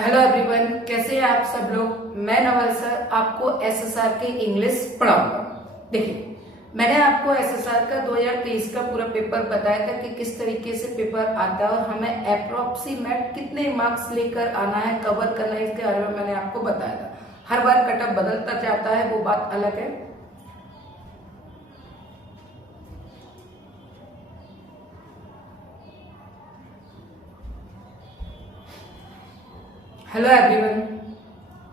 Hello everyone, कैसे हैं आप सब लोग। मैं नवल सर आपको एसएसआर के इंग्लिश पढ़ाऊंगा। देखिए, मैंने आपको एसएसआर का 2023 का पूरा पेपर बताया था कि किस तरीके से पेपर आता है और हमें अप्रोक्सीमेट कितने मार्क्स लेकर आना है, कवर करना है, इसके बारे में मैंने आपको बताया था। हर बार कटअप बदलता जाता है, वो बात अलग है। हेलो एवरीवन,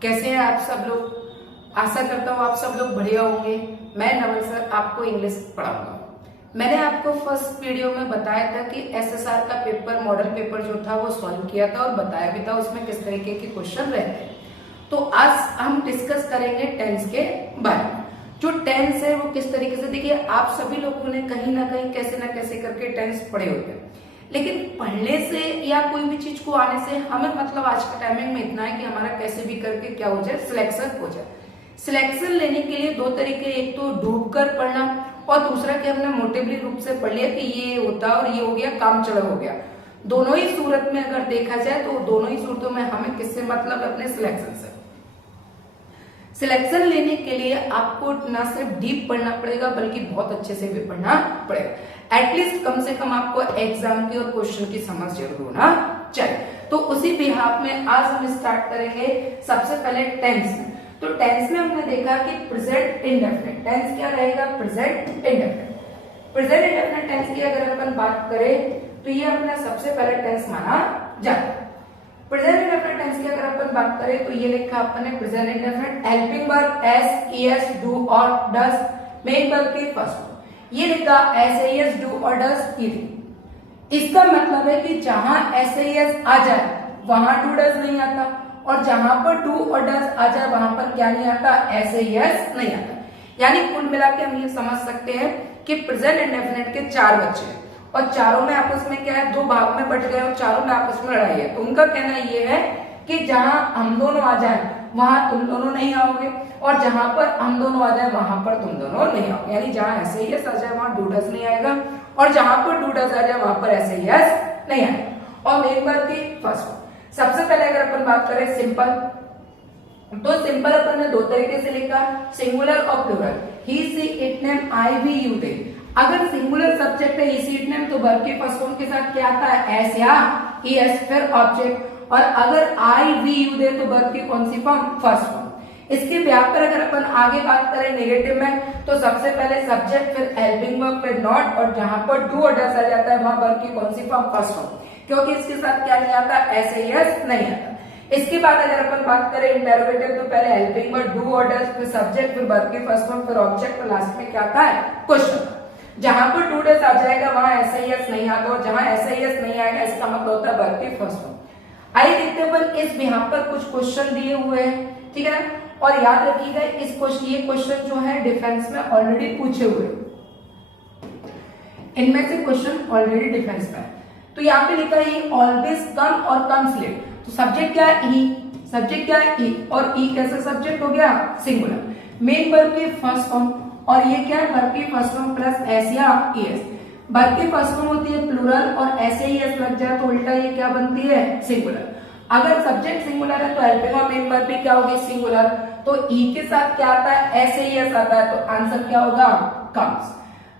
कैसे हैं आप सब लोग। आशा करता हूँ आप सब लोग बढ़िया होंगे। मैं नवल सर आपको इंग्लिश पढ़ाऊंगा। मैंने आपको फर्स्ट वीडियो में बताया था कि एसएसआर का पेपर, मॉडल पेपर जो था वो सॉल्व किया था और बताया भी था उसमें किस तरीके के क्वेश्चन रहते हैं। तो आज हम डिस्कस करेंगे टेंस के बारे में। जो टेंस है वो किस तरीके से, देखिए आप सभी लोगों ने कहीं ना कहीं कैसे ना कैसे करके टेंस पढ़े होते हैं, लेकिन पढ़ने से या कोई भी चीज को आने से हमें मतलब आज के टाइमिंग में इतना है कि हमारा कैसे भी करके क्या हो जाए, सिलेक्शन हो जाए। सिलेक्शन लेने के लिए दो तरीके, एक तो डूब कर पढ़ना और दूसरा कि हमने मोटिवली रूप से पढ़ लिया कि ये होता और ये हो गया, काम चढ़ा हो गया। दोनों ही सूरत में अगर देखा जाए तो दोनों ही सूरतों में हमें किससे मतलब अपने सिलेक्शन से। सिलेक्शन लेने के लिए आपको ना सिर्फ डीप पढ़ना पड़ेगा बल्कि बहुत अच्छे से भी पढ़ना पड़ेगा। एटलीस्ट कम से कम आपको एग्जाम की और क्वेश्चन की समझ जरूर होना चाहिए। तो उसी बिहाफ में आज हम स्टार्ट करेंगे सबसे पहले टेंस में। तो टेंस में हमने देखा कि प्रेजेंट इंडेफिनिट टेंस क्या रहेगा, present indefinite. Present indefinite tense की अगर अपन बात करें तो ये अपना सबसे पहले टेंस माना जाता है। प्रेजेंट इंडेफिनिट टेंस की अगर अपन बात करें तो ये लिखा अपने present indefinite helping verb s, es, do और डज, मेन वर्ब की फर्स्ट। ये लिखा एस, एस, डू और डज, ईडी। इसका मतलब है कि जहां एस, एस आ जाए वहां डू डज नहीं आता और जहां पर डू और डज आ जाए वहां पर क्या नहीं आता, एस, एस नहीं आता। यानी कुल मिला के हम ये समझ सकते हैं कि प्रेजेंट इंडेफिनिट के चार बच्चे हैं और चारों में आपस में क्या है, दो भाग में बट गए और चारों में आपस में लड़ाई है। तो उनका कहना ये है कि जहां हम दोनों आ जाए वहां तुम दोनों नहीं आओगे और जहां पर हम दोनों आ जाए वहां पर तुम दोनों नहीं आओगे। यानी जहां ऐसे ही आ जाए वहां डू डज नहीं आएगा और जहां पर डू डज आ जाए वहां पर ऐसे ही नहीं आएगा। और मेन वर्ब की फर्स्ट। सबसे पहले अगर अपन बात करें सिंपल, तो सिंपल अपन ने दो तरीके से लिखा, सिंगुलर और plural. He, she, it, name, I, we, you, they. अगर सिंगुलर सब्जेक्ट है ही, सी, इट, नेम तो वर्ब के फर्स्ट फॉर्म के साथ क्या आता है, एस या ईएस, फिर ऑब्जेक्ट। और अगर आई, वी, यू, दे तो वर्ब की कौन सी फॉर्म, फर्स्ट फॉर्म। इसके ब्याह पर अगर अपन आगे बात करें नेगेटिव में तो सबसे पहले सब्जेक्ट, फिर हेल्पिंग वर्ब, फिर नॉट और जहां पर डू और डज आ जाता है वहां वर्ब की कौन सी फॉर्म, फर्स्ट फॉर्म, क्योंकि इसके साथ क्या नहीं आता, एस, एस नहीं आता। इसके बाद अगर अपन बात करें इंटेरोगेटिव तो पहले हेल्पिंग वर्ब, डू और डज, फिर सब्जेक्ट, फिर वर्ब की फर्स्ट फॉर्म, फिर ऑब्जेक्ट और लास्ट में क्या आता है, क्वेश्चन। जहां पर डू डज आ जाएगा वहां एस नहीं आता और जहां एस नहीं आएगा इसका मतलब होता है वर्ब की फर्स्ट फॉर्म। आइए देखते हैं अपन इस बिहाफ पर कुछ क्वेश्चन दिए हुए हैं, ठीक है ना। और याद रखिएगा ये क्वेश्चन जो है डिफेंस में ऑलरेडी पूछे हुए, इनमें से क्वेश्चन ऑलरेडी डिफेंस में है। तो यहाँ पे लिखा है ऑलवेज कम और कम्स लेट। तो सब्जेक्ट क्या है, ई। सब्जेक्ट क्या है, ई। और ई कैसा सब्जेक्ट हो गया, सिंगुलर। मेन वर्ब की फर्स्ट फॉर्म और ये क्या है, वर्ब की फर्स्ट फॉर्म प्लस एस या ईएस। वर्ब की फर्स्ट फॉर्म होती है प्लूरल और ऐसे ही एस लग जाए तो उल्टा ये क्या बनती है, सिंगुलर। अगर सब्जेक्ट सिंगुलर है तो हेल्पिंग और मेन वर्ब भी क्या होगी, सिंगुलर। तो ई के साथ क्या आता है, ऐसे ही एस आता है, तो आंसर क्या होगा, कम्स।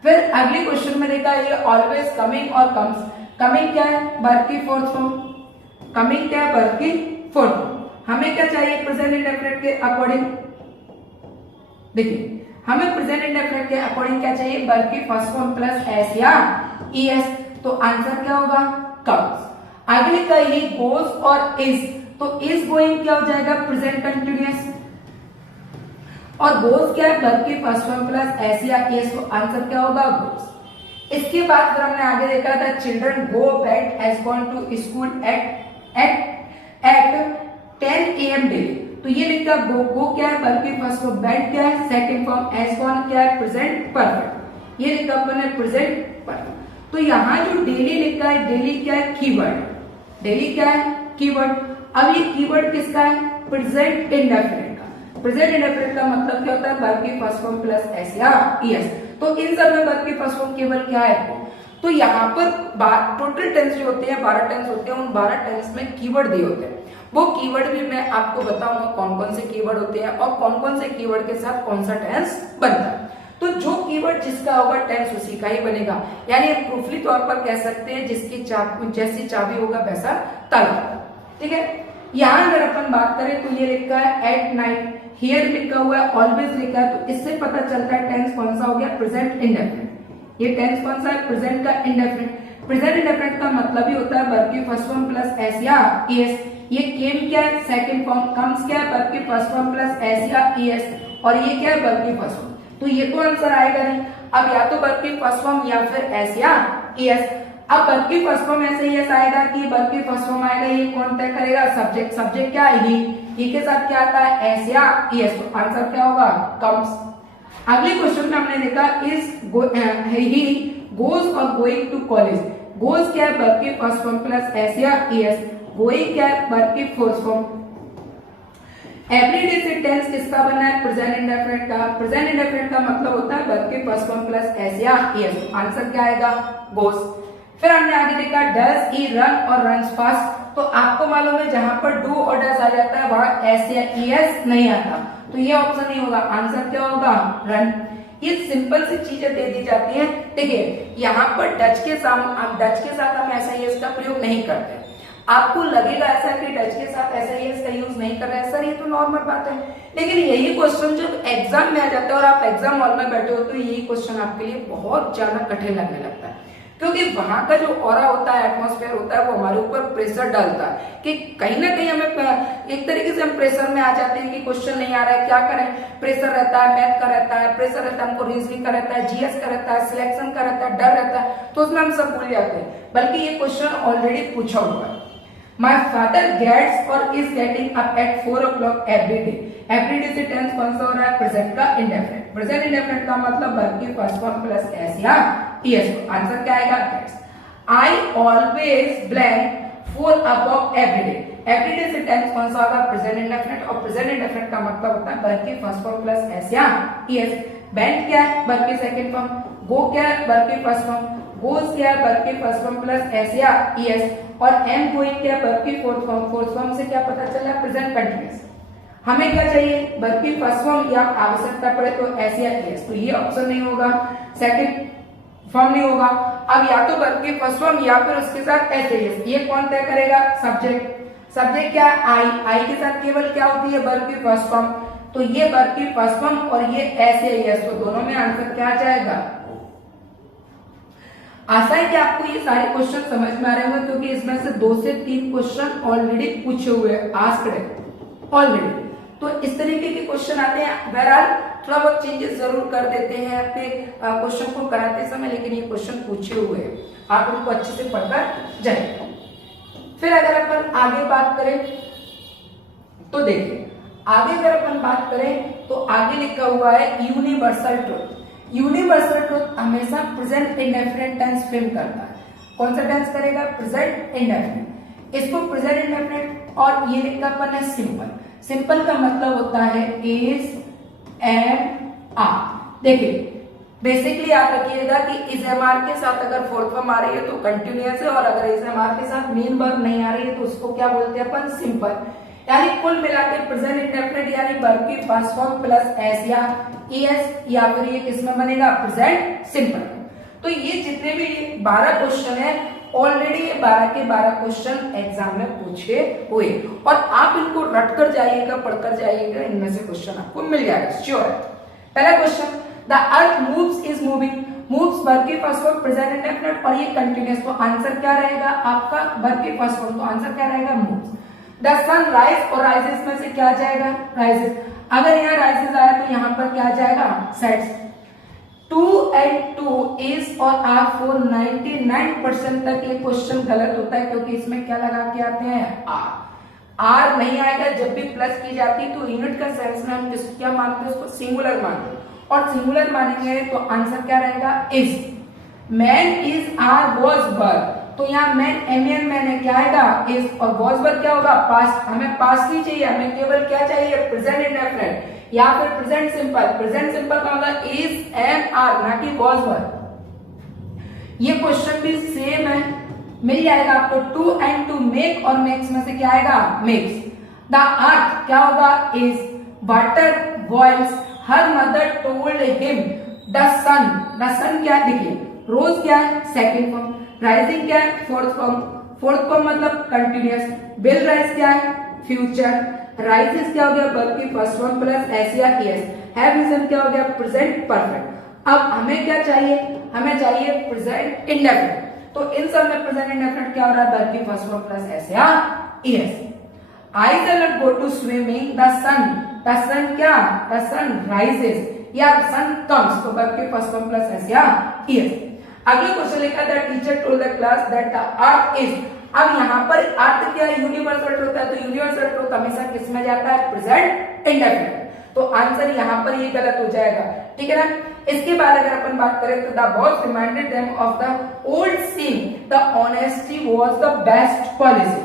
फिर अगले क्वेश्चन में देखा ये ऑलवेज कमिंग और कम्स। कमिंग क्या है, वर्ब की फोर्थ फॉर्म। कमिंग क्या है, वर्ब की फोर्थ फॉर्म। हमें क्या चाहिए प्रेजेंट इंडेफिनिट के अकॉर्डिंग, देखिए हमें प्रेजेंट इंडेफिनिट के अकॉर्डिंग क्या चाहिए, वर्ब की फर्स्ट फॉर्म प्लस एस या ईएस, तो आंसर क्या होगा, कम्स। अगले का ये गोज और इज, तो इज गोइंग क्या हो जाएगा, प्रेजेंट कंटिन्यूअस। और गोज क्या है, वर्ब की फर्स्ट फॉर्म प्लस एस या ईएस, तो आंसर क्या होगा, गोज। इसके बाद फिर हमने आगे देखा था children go back has gone to school at 10 AM daily. तो ये लिखा गो क्या है, वर्ब की फर्स्ट फॉर्म, बैट क्या है, सेकंड फॉर्म, हैज गॉन क्या है, प्रेजेंट परफेक्ट। ये लिखा अपन ने प्रेजेंट परफेक्ट। तो यहाँ जो डेली लिखा है, डेली क्या है, कीवर्ड। डेली क्या है, कीवर्ड। अब ये कीवर्ड किसका है, प्रेजेंट इंडेफिनिट का। प्रेजेंट इंडेफिनिट का मतलब क्या होता है, वर्ब की फर्स्ट फॉर्म प्लस एस या ईएस। तो इन सब में वर्ब की फर्स्ट फॉर्म केवल क्या है, तो यहाँ पर टोटल टेंस जो होते हैं 12 टेंस होते हैं, उन 12 टेंस में कीवर्ड दिए होते हैं वो कीवर्ड भी मैं आपको बताऊंगा कौन कौन से कीवर्ड होते हैं और कौन कौन से कीवर्ड के साथ कौन सा टेंस बनता है। तो जो कीवर्ड जिसका होगा टेंस उसी का ही बनेगा, यानी प्रूफली तौर पर कह सकते हैं जिसकी जैसी चाबी होगा वैसा ताला। ठीक है, यहाँ अगर अपन बात करें तो ये लिखा है एट नाइट, हियर लिखा हुआ है ऑलवेज लिखा है, तो इससे पता चलता है टेंस कौन सा हो गया, प्रेजेंट इंडेफिनिट। ये टेंस कौन सा है, प्रेजेंट का इंडेफिनिट। प्रेजेंट इंडेफिनिट का मतलब ही होता है वर्ब की फर्स्ट फॉर्म प्लस एस या ईएस। ये केम क्या है, सेकंड फॉर्म, कम्स क्या है, वर्ब की फर्स्ट फॉर्म प्लस एस या ईएस, और ये क्या है, वर्ब की फर्स्ट फॉर्म। तो ये तो आंसर आएगा नहीं। अब या तो वर्ब की फर्स्ट फॉर्म या फिर एस या ईएस। अब वर्ब की फर्स्ट फॉर्म ऐसे ईएस आएगा कि वर्ब की फर्स्ट फॉर्म आएगा, ये कौन तय करेगा, सब्जेक्ट। सब्जेक्ट क्या है, ही के साथ क्या आता है, एस या ईएस, तो आंसर क्या होगा, कम्स। अगले क्वेश्चन में हमने देखा ही गोज और गोइंग टू कॉलेज। गोज क्या है, वर्ब की फर्स्ट फॉर्म प्लस एस या ईएस, गोइंग क्या है, वर्ब की फर्स्ट फॉर्म। एवरीडे से टेंस किसका बना है, प्रेजेंट इंडेफिनिट का। प्रेजेंट इंडेफिनिट का मतलब होता है वर्ब की फर्स्ट फॉर्म प्लस एस या ईएस, आंसर क्या आएगा, गोज। फिर हमने आगे देखा डज ही रन और रन्स फास्ट। तो आपको मालूम है जहां पर डू और डज आ जाता है वहां एस या ईएस नहीं आता, तो ये ऑप्शन नहीं होगा, आंसर क्या होगा, रन। ये सिंपल सी चीजें दे दी जाती हैं। देखिए यहाँ पर डच के साथ हम ऐसा ईएस का प्रयोग नहीं करते। आपको लगेगा ऐसा कि डच के साथ ऐसा ईएस का यूज नहीं कर रहे हैं, सर ये तो नॉर्मल बात है, लेकिन यही क्वेश्चन जब एग्जाम में आ जाता है और आप एग्जाम हॉल में बैठे हो तो यही क्वेश्चन आपके लिए बहुत ज्यादा कठिन लगने लगता है, क्योंकि वहां का जो ऑरा होता है, एटमॉस्फेयर होता है, वो हमारे ऊपर प्रेशर डालता है कि कहीं ना कहीं हमें एक तरीके से हम प्रेशर में आ जाते हैं कि क्वेश्चन नहीं आ रहा है, क्या करें। प्रेशर रहता है, मैथ का रहता है, प्रेशर रहता है, हमको रीजनिंग का रहता है, जीएस का रहता है, सिलेक्शन का रहता है, डर रहता है, तो उसमें हम सब भूल जाते हैं। बल्कि ये क्वेश्चन ऑलरेडी पूछा हुआ है। My father gets और is getting up at 4 o'clock every day. Every day से टेंस कौन सा हो रहा है, प्रेजेंट का इंडेफिनिट। प्रेजेंट इंडेफिनिट का मतलब वर्ब की फर्स्ट फॉर्म प्लस एस या ईएस, आंसर क्या आएगा, gets. I always blank 4 o'clock every day. Every day से टेंस कौन सा होगा, प्रेजेंट इंडेफिनिट, और प्रेजेंट इंडेफिनिट का मतलब होता है वर्ब की फर्स्ट फॉर्म प्लस एस या ईएस। बेंट क्या है, वर्ब की सेकंड फॉर्म। गो क्या है, वर्ब की फर्स्ट फॉर्म। गोज क्या है, वर्ब की फर्स्ट फॉर्म प्लस एस या ईएस, और एम गोइंग क्या है, वर्ब की फोर्थ फॉर्म। फोर्थ फॉर्म से क्या पता चला, प्रेजेंट कंटीन्यूअस। हमें क्या चाहिए, वर्ब की फर्स्ट फॉर्म या आवश्यकता पड़े तो एस या ईएस, तो ये ऑप्शन नहीं होगा, सेकंड फॉर्म नहीं होगा। अब या तो वर्ब की फर्स्ट फॉर्म या फिर उसके साथ एस या ईएस, ये कौन तय करेगा, सब्जेक्ट। सब्जेक्ट क्या है, आई के साथ केवल क्या होती है, वर्ब की फर्स्ट फॉर्म, तो ये वर्ब की फर्स्ट फॉर्म और ये एस या ईएस, तो दोनों में आंसर क्या आ जाएगा। आशा है कि आपको ये सारे क्वेश्चन समझ में आ रहे होंगे, क्योंकि इसमें से 2 से 3 क्वेश्चन ऑलरेडी पूछे हुए हैं, आस्क्ड है ऑलरेडी। तो इस तरीके के क्वेश्चन आते हैं। बहरहाल थोड़ा बहुत चेंजेस जरूर कर देते हैं अपने क्वेश्चन को कराते समय, लेकिन ये क्वेश्चन पूछे हुए हैं, आप उनको अच्छे से पढ़कर जाइए। फिर अगर अपन आगे बात करें तो देखिए, आगे अगर अपन बात करें तो आगे लिखा हुआ है यूनिवर्सल ट्रुथ। यूनिवर्सल ट्रुथ हमेशा प्रेजेंट इंडेफिनिट टेंस फ्रेम करता है। कौन सा टेंस करेगा, प्रेजेंट इंडेफिनिट। इसको प्रेजेंट इंडेफिनिट, और ये लिखा अपन है सिंपल। सिंपल का मतलब होता है इज, एम, आर। देखिए बेसिकली याद रखिएगा कि इज एम आर के साथ अगर फोर्थ फॉर्म आ रही है तो कंटिन्यूअस है, और अगर इज एम आर के साथ मेन वर्ब नहीं आ रही है तो उसको क्या बोलते हैं अपन, सिंपल। यानी कुल मिला के प्रेजेंट इंडेफिनिट यानी वर्ब की फर्स्ट फॉर्म प्लस एस या ईएस, या फिर ये किसमें बनेगा, प्रेजेंट सिंपल। तो ये जितने भी 12 क्वेश्चन है ऑलरेडी, ये 12 के 12 क्वेश्चन एग्जाम में पूछे हुए, और आप इनको रट कर जाइएगा, पढ़कर जाइएगा, इनमें से क्वेश्चन आपको मिल जाएगा श्योर। पहला question, the earth moves is moving. Moves verb की फर्स्ट फॉर्म प्रेजेंट इंडेफिनिट और ये कंटिन्यूअस, तो आंसर क्या रहेगा आपका, वर्ब की फर्स्ट फॉर्म, तो आंसर क्या रहेगा, मूव्स। द सन राइज और राइजेस में से क्या आ जाएगा, राइजेस। अगर यहाँ राइजेस आया तो यहाँ पर क्या आ जाएगा, सेट्स। 2 and 2 is और आर 4 99% तक ये क्वेश्चन गलत होता है, क्योंकि इसमें क्या लगा के आते हैं, आर नहीं आएगा। जब भी प्लस की जाती है तो यूनिट का सेंस में हम क्या मानते हैं, उसको सिंगुलर मानते हैं, और सिंगुलर मानेंगे तो आंसर क्या रहेगा, is. Man is are was verb, तो यहाँ मैन एमएन मैन क्या आएगा, इज, और वॉज वर्ब क्या होगा, पास्ट। हमें पास्ट नहीं चाहिए, हमें केवल क्या चाहिए, प्रेजेंट इंडेफिनिट या फिर प्रेजेंट सिंपल। प्रेजेंट सिंपल का मतलब इज, एम, आर, ना कि वॉज वर्ब। ये क्वेश्चन भी सेम है, मिल जाएगा आपको टू एंड टू मेक, और मेक्स में से क्या आएगा मेक्स। द अर्थ क्या होगा is, water boils, her mother told him, the sun क्या है देखिए, रोज क्या है सेकंड फॉर्म, राइजिंग क्या है फोर्थ फॉर्म मतलब कंटिन्यूअस, विल राइज क्या है फ्यूचर, राइजेस क्या हो गया बल्कि फर्स्ट फॉर्म प्लस एस या एस, हैव विजन क्या हो गया प्रेजेंट परफेक्ट। अब हमें क्या चाहिए, हमें चाहिए प्रेजेंट इंडेफिनिट, तो इन सब में प्रेजेंट इंडेफिनिट क्या हो रहा है बल्कि फर्स्ट फॉर्म प्लस एस या S. I shall not go to swimming, the sun क्या, the sun rises या sun comes, तो वर्ब के फर्स्ट फॉर्म प्लस एस या एस। अगले क्वेश्चन लिखा था teacher told the class that the earth is, अब यहाँ पर अर्थ क्या यूनिवर्सल ट्रुथ होता है, तो यूनिवर्सल ट्रुथ हमेशा किस में जाता है प्रेजेंट इंडेफिनिट, तो आंसर यहाँ पर ये गलत हो जाएगा, ठीक है ना। इसके बाद अगर अपन बात करें तो the boss reminded them of the old seen the honesty was the best policy,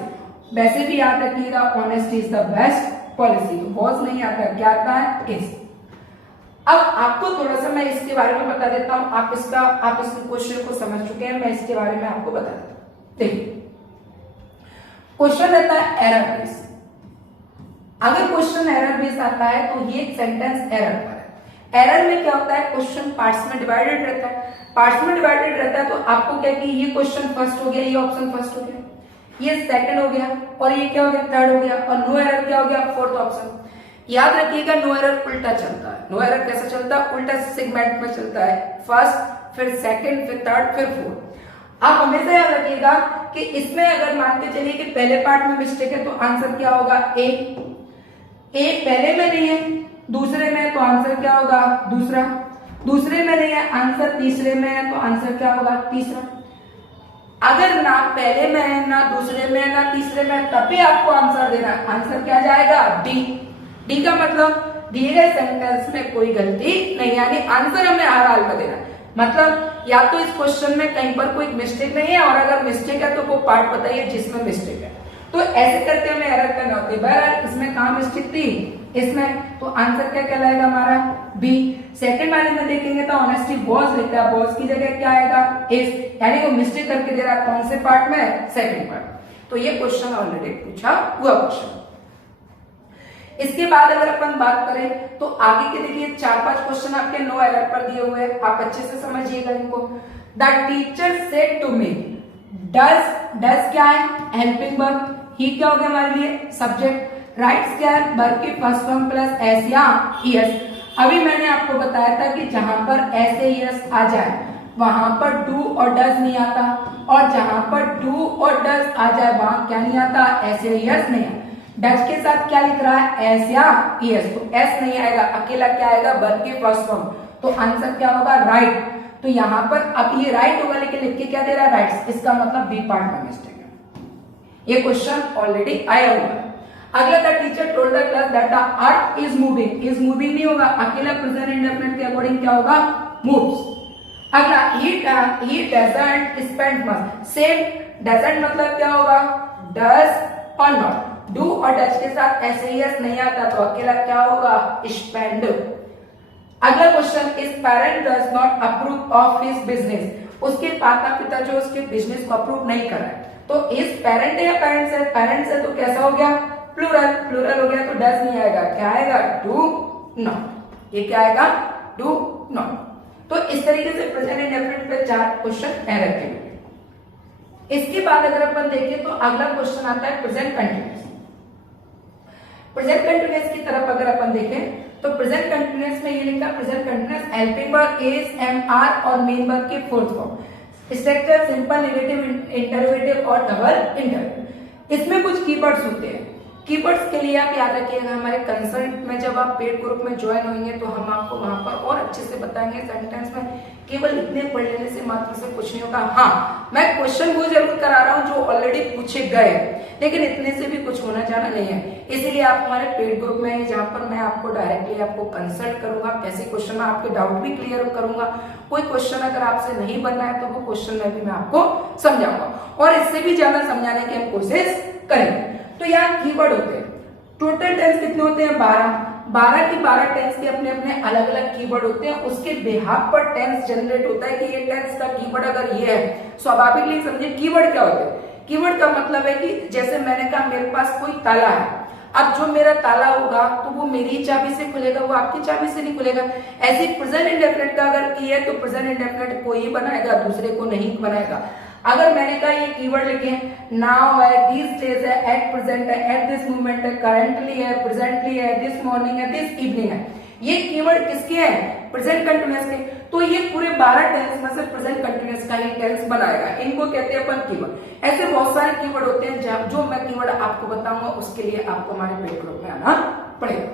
वैसे भी याद रखिएगा honesty is the best policy, boss नहीं आता क्या आता है इज। अब आपको थोड़ा सा मैं इसके बारे में बता देता हूं, आप इस क्वेश्चन को समझ चुके हैं, मैं इसके बारे में आपको बता देता हूं। देखिए क्वेश्चन रहता है एरर बेस, अगर क्वेश्चन एरर बेस आता है तो ये एक सेंटेंस एरर पर है। एरर में क्या होता है क्वेश्चन पार्ट्स में डिवाइडेड रहता है, पार्ट्स में डिवाइडेड रहता है तो आपको क्या कि ये क्वेश्चन फर्स्ट हो गया, ये ऑप्शन फर्स्ट हो गया, ये सेकंड हो गया, और ये क्या हो गया थर्ड हो गया, और नो एरर क्या हो गया फोर्थ ऑप्शन। याद रखिएगा नो एरर उल्टा चलता है, नो एरर कैसे चलता है उल्टा सेगमेंट में चलता है, फर्स्ट फिर सेकंड फिर थर्ड फिर फोर्थ। आप हमेशा याद रखिएगा कि इसमें अगर मान के चलिए कि पहले पार्ट में मिस्टेक है तो आंसर क्या होगा ए पहले में नहीं है, दूसरे में तो आंसर क्या होगा दूसरा, दूसरे में नहीं है आंसर तीसरे में है तो आंसर क्या होगा तीसरा। अगर ना पहले में है ना दूसरे में है ना तीसरे में तभी आपको आंसर देना है, आंसर क्या जाएगा डी का मतलब दिए गए सेंटेंस में कोई गलती नहीं, यानी आंसर हमें हर हाल में देना है, मतलब या तो इस क्वेश्चन में कहीं पर कोई मिस्टेक नहीं है, और अगर मिस्टेक है तो वो पार्ट बताइए जिसमें मिस्टेक है, तो ऐसे करके हमें एरर करना होती है। बहरहाल इसमें कहां मिस्टेक थी इसमें, तो आंसर क्या कहलाएगा हमारा बी। सेकंड वाले में देखेंगे तो ऑनेस्टी बॉस लिखा है, बॉस की जगह क्या आएगा इज, यानी वो मिस्टेक करके दे रहा है कौन से पार्ट में सेकंड पार्ट, तो ये क्वेश्चन ऑलरेडी पूछा हुआ क्वेश्चन। इसके बाद अगर अपन बात करें तो आगे के देखिए 4-5 क्वेश्चन आपके नो एरर पर दिए हुए हैं, आप अच्छे से समझिएगा इनको। The teacher said to me, does क्या है हेल्पिंग वर्ब, ही क्या हो गया हमारे लिए सब्जेक्ट, राइट्स क्या है वर्ब की फर्स्ट फॉर्म प्लस एस या एस। अभी मैंने आपको बताया था कि जहां पर एस एस आ जाए वहां पर डू और डज नहीं आता, और जहां पर डू और डज आ जाए वहां क्या नहीं आता एस एस नहीं आता। डज के साथ क्या लिख रहा है एस या एस, तो एस नहीं आएगा, अकेला क्या आएगा वर्ब के फर्स्ट फॉर्म, तो आंसर क्या होगा राइट। तो यहाँ पर अब ये राइट होगा लेकिन लिख के क्या दे रहा है राइट, इसका मतलब बी पार्ट में मिस्टेक है, ये क्वेश्चन ऑलरेडी आया हुआ है। अगला था teacher told the class that the earth is moving नहीं होगा, अकेला प्रेजेंट इंडेफिनिट के अकॉर्डिंग क्या होगा मूव्स। अगला he doesn't spend much, same doesn't मतलब क्या होगा डज और नॉट, डू और डज के साथ एस नहीं आता तो अकेला क्या होगा स्पेंड। अगला question is parent does not approve of his business, उसके माता पिता जो उसके बिजनेस को अप्रूव नहीं कर रहे हैं, तो इज पेरेंट है या पेरेंट्स है, पेरेंट्स है तो कैसा हो गया प्लूरल हो गया, तो डज नहीं आएगा, क्या आएगा डू नॉट, ये क्या आएगा डू नॉट। तो इस तरीके से प्रेजेंट इंडेफिनिट पे 4 क्वेश्चन एरर के लिए। इसके बाद अगर अपन देखें तो अगला क्वेश्चन आता है प्रेजेंट कंटिन्यूअस। प्रेजेंट कंटिन्यूअस की तरफ अगर अपन देखें तो प्रेजेंट कंटिन्यूअस में ये लिखा present continuous helping verb is am are और मेन वर्ब के fourth form, structure simple negative interrogative और डबल इंटरोगेटिव। इसमें कुछ कीवर्ड्स होते हैं, कीवर्ड्स के लिए आप याद रखिएगा हमारे कंसल्ट में जब आप पेड ग्रुप में ज्वाइन होंगे तो हम आपको वहां पर और अच्छे से बताएंगे। सेंटेंस में केवल इतने पढ़ लेने से मात्र से कुछ नहीं होगा। हाँ, मैं क्वेश्चन वो जरूर करा रहा हूँ जो ऑलरेडी पूछे गए, लेकिन इतने से भी कुछ होना जाना नहीं है। इसीलिए आप हमारे पेड ग्रुप में हैं जहां पर मैं आपको डायरेक्टली आपको कंसल्ट करूंगा, कैसे क्वेश्चन में आपके डाउट भी क्लियर करूंगा। कोई क्वेश्चन अगर आपसे नहीं बन रहा है तो वो क्वेश्चन में भी मैं आपको समझाऊंगा और इससे भी ज्यादा समझाने की हम कोशिश करेंगे। तो यहाँ कीवर्ड होते हैं, टोटल टेंस कितने होते हैं 12, 12 की 12 टेंस के अपने अपने अलग अलग कीवर्ड होते हैं, उसके बिहाफ पर टेंस जनरेट होता है कि ये टेंस का कीवर्ड अगर ये है, स्वाभाविकली समझिए कीवर्ड क्या होते हैं। कीवर्ड का मतलब है कि जैसे मैंने कहा मेरे पास कोई ताला है, अब जो मेरा ताला होगा तो वो मेरी चाबी से खुलेगा, वो आपकी चाबी से नहीं खुलेगा। ऐसे प्रेजेंट इंडेफिनिट का अगर की है तो प्रेजेंट इंडेफिनिट कोई बनाएगा, दूसरे को नहीं बनाएगा। अगर मैंने कहा ये कीवर्ड लिखे नाउ है, दिस डेज है, एट प्रेजेंट है, एट दिस मोमेंट है, करंटली है, प्रेजेंटली है, दिस मॉर्निंग है, दिस इवनिंग है, ये कीवर्ड किसके हैं? प्रेजेंट कंटिन्यूअस के। तो ये पूरे 12 टेंस में से प्रेजेंट कंटिन्यूअस का ही टेंस बनाएगा, इनको कहते हैं अपन कीवर्ड। ऐसे बहुत सारे कीवर्ड होते हैं जो मैं कीवर्ड आपको बताऊंगा, उसके लिए आपको हमारे पेड ग्रुप में आना पड़ेगा।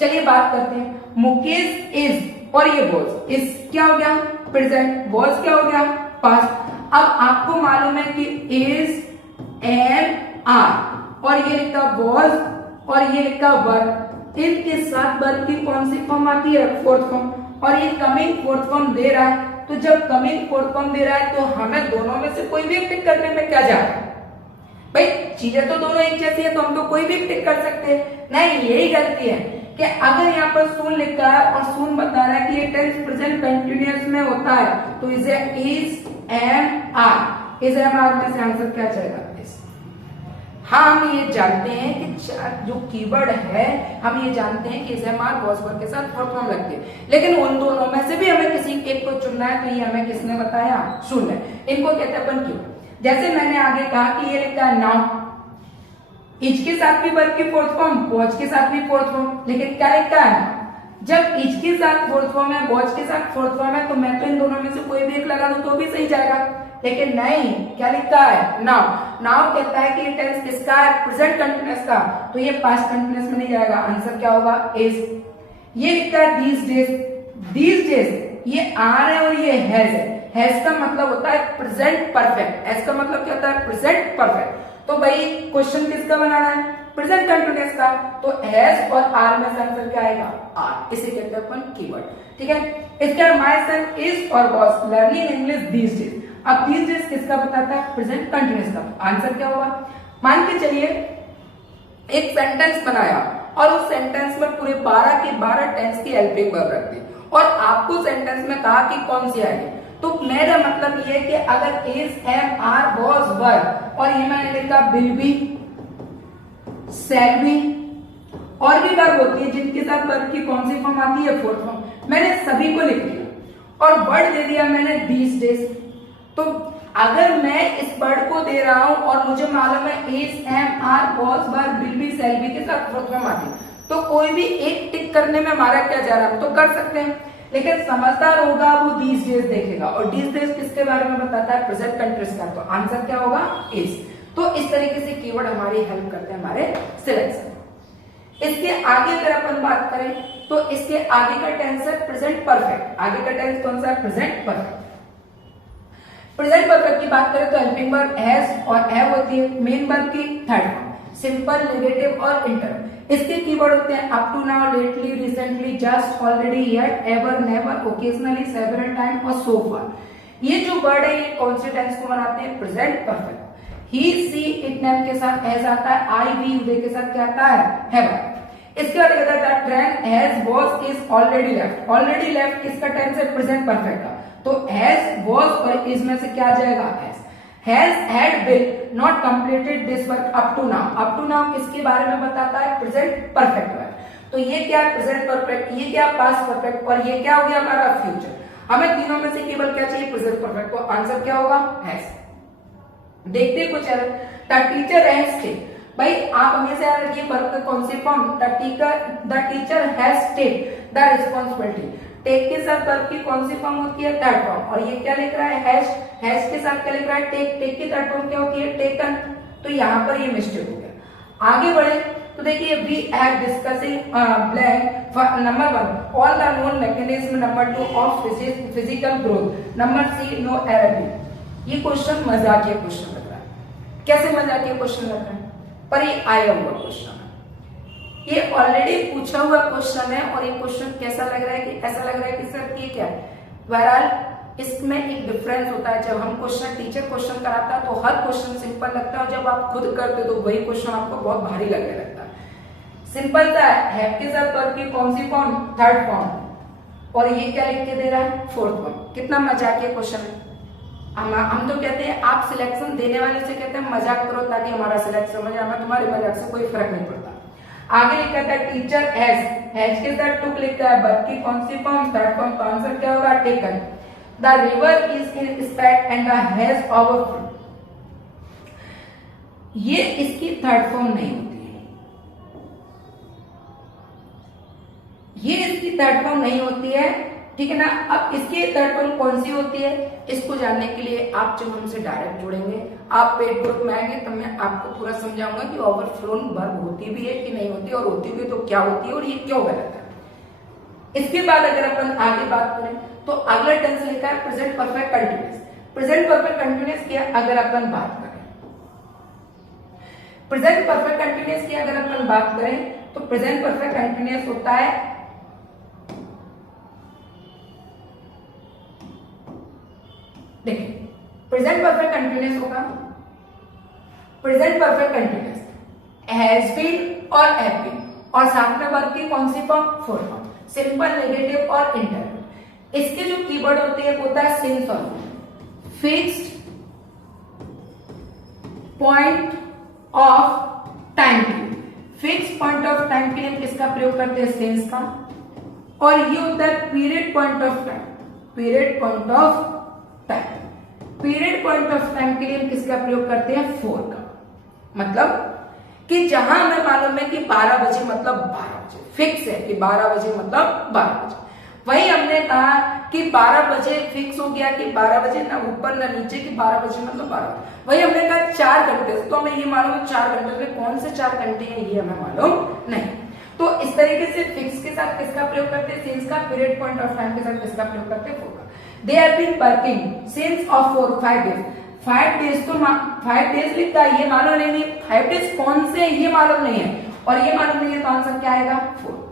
चलिए बात करते हैं, मुकेश इज और ये वॉज, इज क्या हो गया? प्रेजेंट, वॉज क्या हो गया? पास्ट। अब आपको मालूम है कि इज, एम, आर और ये लिखा वॉज और ये लिखा वर, इनके साथ वर्ब की कौन सी फॉर्म आती है? Fourth form. और ये कमिंग फोर्थ फॉर्म दे रहा है, तो जब कमिंग फोर्थ फॉर्म दे रहा है तो हमें दोनों में से कोई भी टिक करने में क्या जा रहा है? भाई चीजें तो दोनों एक जैसी है तो हम तो कोई भी टिक कर सकते हैं। नहीं, यही गलती है कि अगर यहाँ पर सून लिखा है और सून बता रहा है कि ये टेंस प्रेजेंट कंटिन्यूअस में होता है, तो इसे is, am, are, is, am, are में से आंसर क्या जाएगा? हाँ, हम ये जानते हैं कि जो कीवर्ड है, हम ये जानते हैं कि इज़-एम-आर वॉज-वर के साथ फोर्थ फॉर्म लगती है, लेकिन उन दोनों में से भी हमें किसी एक को चुनना है, तो ये हमें किसने बताया? शून्य। इनको कहते हैं अपन कीवर्ड। जैसे मैंने आगे कहा कि ये लिखा है नाउ, इज के साथ भी वर्ब की फोर्थ फॉर्म, वॉज के साथ भी फोर्थ फॉर्म, लेकिन क्या लिखा है? जब इज के साथ फोर्थ फॉर्म है, वॉज के साथ फोर्थ फॉर्म है, तो मैं तो इन दोनों में से कोई भी एक लगा दूं तो भी सही जाएगा, लेकिन नहीं, क्या लिखा है? नाउ। नाउ कहता है कि ये टेंस किसका है? प्रेजेंट कंटिन्यूअस का, तो ये पास्ट कंटिन्यूअस में नहीं जाएगा, आंसर क्या होगा? इज। ये लिखा है दीज डेज, दीज डेज, ये आर है और ये हैज है। हैज का मतलब होता है प्रेजेंट परफेक्ट, हैज का मतलब क्या होता है? Present perfect. तो भाई क्वेश्चन किसका बनाना है? प्रेजेंट कंटिन्यूअस का, तो हैज और आर में से आंसर क्या आएगा? आर। इसे कहते हैं अपन कीवर्ड, ठीक है। इसके बाद माय सन इज और was learning English these days. अब दीज डेज किसका बताता है? प्रेजेंट कंटिन्यूअस का, आंसर क्या होगा? मान के चलिए एक सेंटेंस बनाया और उस सेंटेंस में पूरे 12 के 12 टेंस की हेल्पिंग वर्ब रख दी और आपको सेंटेंस में कहा कि कौन सी आएगी, तो मेरा मतलब ये कि अगर इज, एम, आर, वॉज, वर और ये मैंने लिखा विल बी, शैल बी और भी वर्ब होती है जिनके साथ वर्ब की कौन सी फॉर्म आती है? Fourth form. मैंने सभी को लिख दिया और वर्ड दे दिया मैंने दीज डेज। तो अगर मैं इस वर्ड को दे रहा हूं और मुझे मालूम है is, am, are, was, were, will be, shall be के साथ फोर्थ फॉर्म आती है, तो कोई भी एक टिक करने में हमारा क्या जा रहा है? तो कर सकते हैं, लेकिन समझदार होगा वो दीज डेज देखेगा और दीज डेज किसके बारे में बताता है? प्रेजेंट कंटिन्यूअस का, तो आंसर क्या होगा? इज। तो इस तरीके से कीवर्ड हमारी हेल्प करते हैं हमारे सिलेक्शन। इसके आगे अगर अपन बात करें तो इसके आगे का टेंस है प्रेजेंट परफेक्ट। आगे का टेंस कौन सा है? Present perfect. प्रेजेंट परफेक्ट की बात करें तो हेल्पिंग वर्ब हैज और हैव होती है, मेन वर्ब की थर्ड फॉर्म, सिंपल, नेगेटिव और इंटर। इसके कीवर्ड होते हैं up to now, lately, recently, just, already, yet, ever, never, occasionally, several time और सो फार। ये जो वर्ड है ये कौन से टेंस को बनाते हैं? Present perfect. He, she, it, name के साथ हैज आता है, आई, वी, दे के साथ क्या आता है? हैव। इसके बाद कहता है train has, was, is, already left. Already left किसका टेंस है? प्रेजेंट परफेक्ट का, तो हैज, वॉज और इज में से क्या आ जाएगा? Has, had, will not completed this work up to now. Up to now किसके बारे में बताता है? Present perfect work. तो ये क्या है? प्रेजेंट परफेक्ट, ये क्या? पास्ट परफेक्ट और ये क्या हो गया हमारा? फ्यूचर। हमें तीनों में से केवल क्या चाहिए? प्रेजेंट परफेक्ट, तो आंसर क्या होगा? हैज। देखते कुछ है द टीचर हैज स्टेड। भाई आप हमेशा याद रखिए वर्ब का कौन सी form? The teacher has take the responsibility. Take के साथ वर्ब की कौन सी फॉर्म होती है? Third form. और ये क्या लिख रहा है? हैज। हैज के साथ क्या लिख रहा है? टेक। टेक की थर्ड फॉर्म क्या होती है? टेकन। तो यहाँ पर ये मिस्टेक हो गया। आगे बढ़े तो देखिए we have discussing blank number 1 all the known mechanism, number 2 of physical growth, number 3 no error B. ये क्वेश्चन मजाकिया क्वेश्चन लग रहा है। कैसे मजाकिया क्वेश्चन लग रहा है? पर ये आया हुआ क्वेश्चन है, ये ऑलरेडी पूछा हुआ क्वेश्चन है और ये क्वेश्चन कैसा लग रहा है कि ऐसा लग रहा है कि सर ये क्या है? बहरहाल इसमें एक डिफरेंस होता है। जब हम क्वेश्चन टीचर क्वेश्चन कराता है तो हर क्वेश्चन सिंपल लगता है और जब आप खुद करते हो तो वही क्वेश्चन आपको बहुत भारी लगने लगता है। सिंपल सा है, हैव के साथ वर्ब की कौन सी फॉर्म, थर्ड फॉर्म, और ये क्या लिख के दे रहा है, फोर्थ फॉर्म। कितना मजाकिया क्वेश्चन है। हम तो कहते हैं, आप सिलेक्शन देने वाले से कहते हैं मजाक करो ताकि हमारा सिलेक्शन समझ, हमें तुम्हारे मजाक से कोई फर्क नहीं पड़ता। आगे लिखा था टीचर हैज के साथ टुक लिखा है, वर्ब की कौन सी फॉर्म, थर्ड फॉर्म, तो आंसर क्या होगा, taken. The river is in स्पैट and the has overflow, ये इसकी थर्ड फॉर्म नहीं होती है, ये इसकी थर्ड फॉर्म नहीं होती है, ठीक है ना। अब इसकी थर्ड फॉर्म कौन सी होती है, इसको जानने के लिए आप जब हमसे डायरेक्ट जुड़ेंगे, आप पेड ग्रुप में आएंगे, तब मैं आपको पूरा समझाऊंगा कि ओवरफ्लोन वर्ब होती भी है कि नहीं होती, और होती भी तो क्या होती है और ये क्यों गलत है। इसके बाद अगर अपन आगे बात करें तो अगला टेंस लिखा है present perfect continuous. Present perfect continuous की अगर अपन बात करें, प्रेजेंट परफेक्ट कंटिन्यूअस की अगर अपन बात करें तो प्रेजेंट परफेक्ट कंटिन्यूअस होता है, देखिए प्रेजेंट परफेक्ट कंटिन्यूअस होगा, present perfect continuous has been और हैव बीन, और साथ में वर्ब की कौन सी form, fourth form, simple, negative और इंटरव्यू। इसके जो कीवर्ड होते हैं वो होता है सिंस और फिक्स्ड पॉइंट ऑफ टाइम के लिए, फिक्स पॉइंट ऑफ टाइम के लिए किसका प्रयोग करते हैं, सिंस का, और ये होता है period point of time, period point of time, period point of time के लिए हम किसका प्रयोग करते हैं, फोर का। मतलब कि जहां हमें मालूम है कि 12 बजे मतलब 12 बजे फिक्स है कि 12 बजे मतलब 12 बजे, वही हमने कहा कि 12 बजे फिक्स हो गया कि 12 बजे ना ऊपर ना नीचे कि 12 बजे मतलब 12, वही हमने कहा 4 घंटे, तो हमें ये मालूम है 4 घंटे में कौन से 4 घंटे हैं ये हमें मालूम नहीं। तो इस तरीके से फिक्स के साथ किसका प्रयोग करते हैं, सिंस का, पीरियड पॉइंट ऑफ टाइम के साथ किसका प्रयोग करते हैं, फोर का। They have been working since of 5 days, 5 days तो 5 डेज लिखता है, ये मालूम नहीं, 5 डेज कौन से ये मालूम नहीं है, और ये मालूम नहीं है तो आंसर क्या आएगा, 4।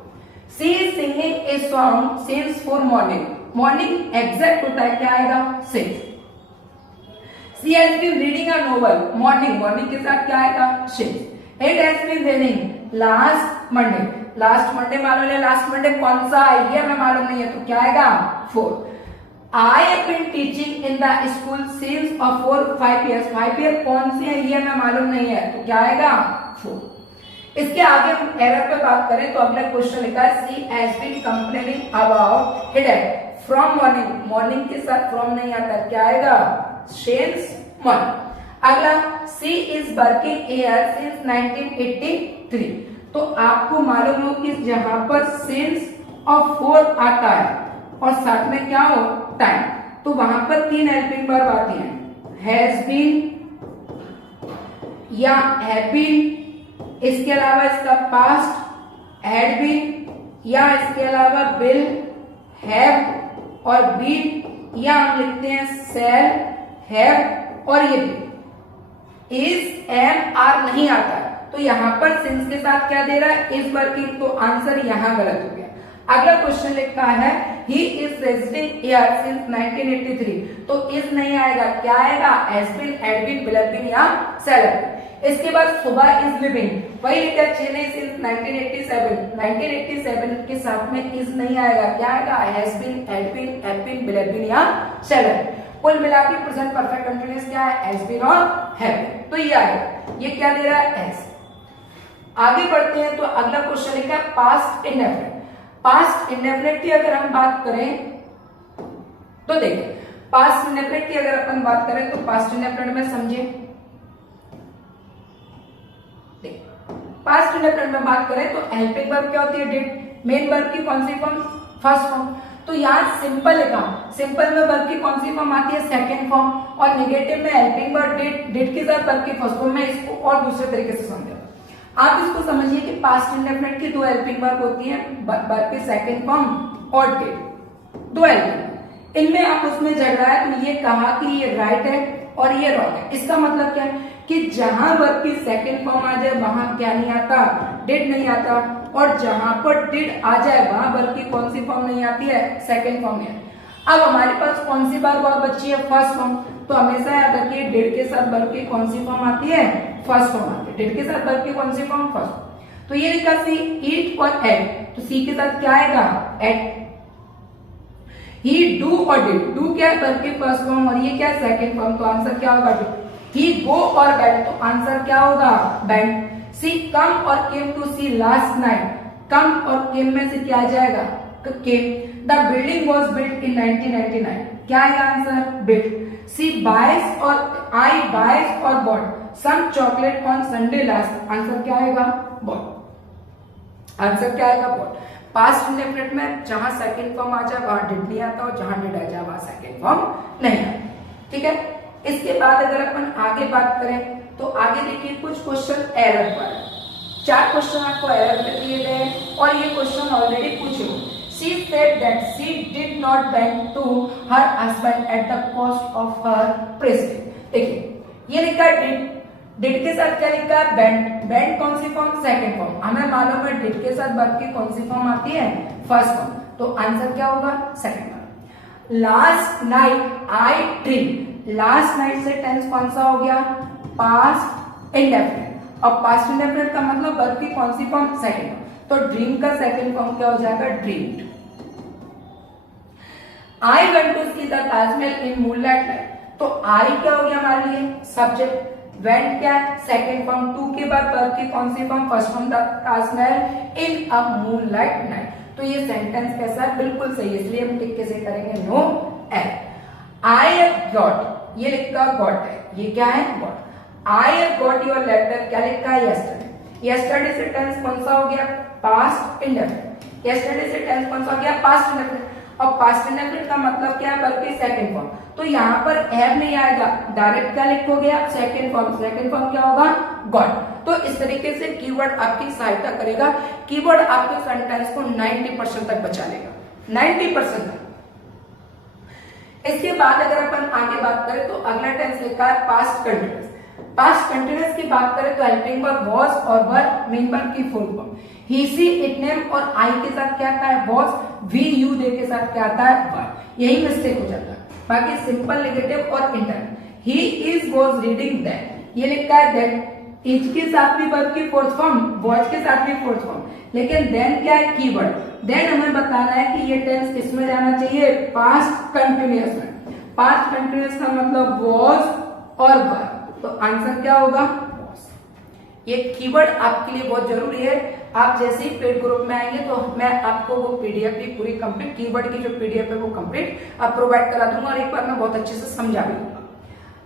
She is singing a song since for morning, morning exact होता है क्या आएगा, 6। She has been reading a novel, morning, morning के साथ क्या आएगा, 6। It has been raining last Monday, last Monday मालूम है, लास्ट मंडे कौन सा है ये हमें मालूम नहीं है तो क्या आएगा, 4। I have been teaching in the school since for 5 years, 5 year कौन से है ये हमें मालूम नहीं है तो क्या आएगा, 4। इसके आगे हम एरर पे बात करें तो अगला क्वेश्चन लिखा है she has been complaining about headache from morning, morning के साथ फ्रॉम नहीं आता, क्या आएगा, सिंस मॉर्निंग। अगला सी इज वर्किंग हियर सिंस 1983, तो आपको मालूम हो कि जहां पर सिंस और 4 आता है और साथ में क्या हो, टाइम, तो वहां पर 3 हेल्पिंग वर्ब आती हैं, हैज बीन या हैव बीन, इसके अलावा इसका पास्ट हैड बीन, या इसके अलावा विल, हैव और बीन, या हम लिखते हैं शैल, हैव और ये भी। इज, एम, आर नहीं आता है तो यहां पर सिंस के साथ क्या दे रहा है, इज वर्किंग, तो आंसर यहां गलत हो गया। अगला क्वेश्चन लिखा है he is residing here since 1983, तो इज नहीं आएगा, क्या आएगा, has been, had been, will have been या शैल हैव बीन। इसके बाद सुबह इज लिविंग, वही लिखा चेन्नई सिंस 1987, 1987 के साथ में इज नहीं आएगा, क्या आएगा, has been, had been, have been, will have been या शैल हैव बीन। कुल मिला के प्रेजेंट परफेक्ट कंटीन्यूअस क्या है, हैज बीन और हैव बीन, तो ये आएगा, ये क्या दे रहा है, एस। आगे बढ़ते हैं तो अगला क्वेश्चन लिखा है पास्ट इंडेफिनिट। पास्ट इंडेफिनिट की अगर हम बात करें तो देखिए, पास्ट इंडेफिनिट की अगर अपन बात करें तो पास्ट इंडेफिनिट में समझे, पास्ट इंडेफिनिट में बात करें तो हेल्पिंग वर्ब क्या होती है, डिड, मेन वर्ब की कौन सी फॉर्म, फर्स्ट फॉर्म, तो यहाँ सिंपल लिखा, सिंपल में वर्ब की कौन सी फॉर्म आती है, सेकंड फॉर्म, और नेगेटिव में हेल्पिंग वर्ब डिड, डिड के साथ वर्ब की फर्स्ट फॉर्म। मैं इसको और दूसरे तरीके से समझा, आप इसको समझिए कि पास्ट इंडेफिनिट की 2 हेल्पिंग वर्ब होती है, वर्ब की सेकंड फॉर्म और डिड, 2 हेल्पिंग, इनमें आप उसमें झगड़ा है तो ये कहा कि ये राइट है और ये रॉन्ग है। इसका मतलब क्या है कि जहां वर्ब की सेकंड फॉर्म आ जाए वहां क्या नहीं आता, डिड नहीं आता, और जहां पर डिड आ जाए वहां वर्ब की कौन सी फॉर्म नहीं आती है, सेकंड फॉर्म है। अब हमारे पास कौन सी वर्ब और बची है, फर्स्ट फॉर्म, तो हमेशा याद रखिए डिड के साथ वर्ब की कौन सी फॉर्म आती है, फर्स्ट फॉर्म आती है, डिड के साथ वर्ब की कौन सी फॉर्म, फर्स्ट। तो ये लिखा सी ईट और एट, तो सी के साथ क्या आएगा एट। ही डू और डिड, डू क्या है वर्ब की फर्स्ट फॉर्म और ये क्या है सेकंड फॉर्म, तो आंसर क्या होगा डिड। ही गो और वेंट, तो आंसर क्या होगा वेंट। सी कम और came to see last night, come और केम में से क्या आ जाएगा came. The building was built in 1999, क्या है आंसर बिल्ट। सी बाइज और आई बाइज और bought some chocolate on Sunday last, answer क्या आएगा बॉट। आंसर क्या आएगा बॉट। पास्ट इंडेफिनिट में जहां सेकंड फॉर्म आ जाए वहां डिड नहीं आता और जहां डिड आ जाए वहां सेकंड फॉर्म नहीं आता, ठीक है। इसके बाद अगर अपन आगे बात करें तो आगे देखिए कुछ क्वेश्चन एरर पर, 4 क्वेश्चन आपको एरर में दिए गए और ये क्वेश्चन ऑलरेडी पूछे हुए। She said that she did not bend to her husband at the cost of her prestige। देखिए ये लिखा है डिड, डिड के साथ क्या लिखा है बेंड, बेंड कौन सी फॉर्म सेकंड फॉर्म, हमें मालूम है डिड के साथ वर्ब की कौन सी फॉर्म आती है फर्स्ट फॉर्म, तो आंसर क्या होगा second form. Last night I dream, last night से टेंस कौन सा हो गया पास्ट इंडेफिनिट, और पास्ट इंडेफिनिट का मतलब वर्ब की कौन सी फॉर्म सेकंड फॉर्म, तो ड्रीम का सेकंड फॉर्म क्या हो जाएगा dreamed. I went to see the Taj Mahal in moonlight night, तो आई क्या हो गया हमारे लिए सब्जेक्ट, वेंट क्या है सेकंड फॉर्म, टू के बाद वर्ब की कौन सी फॉर्म फर्स्ट फॉर्म ताजमहल इन अ मूनलाइट नाइट, तो ये सेंटेंस कैसा है बिल्कुल सही है, इसलिए हम टिक कैसे करेंगे no L. I have got, ये लिखा गॉट है, ये क्या है got. I have got your letter, क्या लिखा है यस्टरडे, यस्टरडे से टेंस कौन सा हो गया पास्ट इंडेफिनिट, यस्टरडे से टेंस कौन सा हो गया पास्ट इंडेफिनिट, और पास्ट इंडेफिनिट का मतलब क्या है वर्ब की सेकंड फॉर्म, तो यहाँ पर हैव नहीं आएगा, डायरेक्ट क्या लिखोगे आप सेकंड फॉर्म, सेकंड फॉर्म क्या होगा गॉट। तो इस तरीके से कीवर्ड आपकी सहायता करेगा, कीवर्ड आपके सेंटेंस को 90% तक बचा लेगा, 90% तक। इसके बाद अगर अपन आगे बात करें तो अगला टेंस लिखा है पास्ट कंटिन्यूअस। पास्ट कंटिन्यूअस की बात करें तो हेल्पिंग वर्ब वाज और वर्ब मेन वर्ब की full form. He she it name और आई के साथ क्या आता है वाज, वी यू दे के साथ क्या आता है वर, यही मिस्टेक हो जाता है। बाकी सिंपल नेगेटिव और internal, he is was reading that, ये लिखा है दैट, इज के साथ भी वर्ब की फोर्थ फॉर्म, वाज के साथ भी फोर्थ फॉर्म, लेकिन देन क्या है कीवर्ड, देन हमें बताना है कि ये टेंस किसमें जाना चाहिए पास्ट कंटिन्यूअस में। पास्ट कंटिन्यूअस का मतलब वाज और वर, तो आंसर क्या होगा वाज। ये कीवर्ड आपके लिए बहुत जरूरी है, आप जैसे ही पेड ग्रुप में आएंगे तो मैं आपको वो पीडीएफ की पूरी कंप्लीट कीवर्ड की जो पीडीएफ है वो कंप्लीट आप प्रोवाइड करा दूंगा और एक बार मैं बहुत अच्छे से समझा भी दूंगा।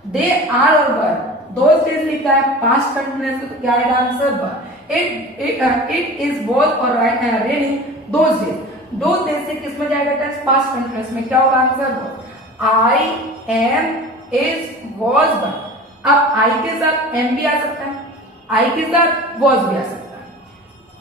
दे आर और वर, दोज डेज लिखा है पास्ट कंटिन्यूअस, तो क्या है answer were. It is was और raining those days, those days से किसमें जाएगा टेंस पास्ट कंटिन्यूअस में, क्या होगा answer were. I am is was were, अब आई के साथ एम भी आ सकता है, आई के साथ वाज भी आ सकता है।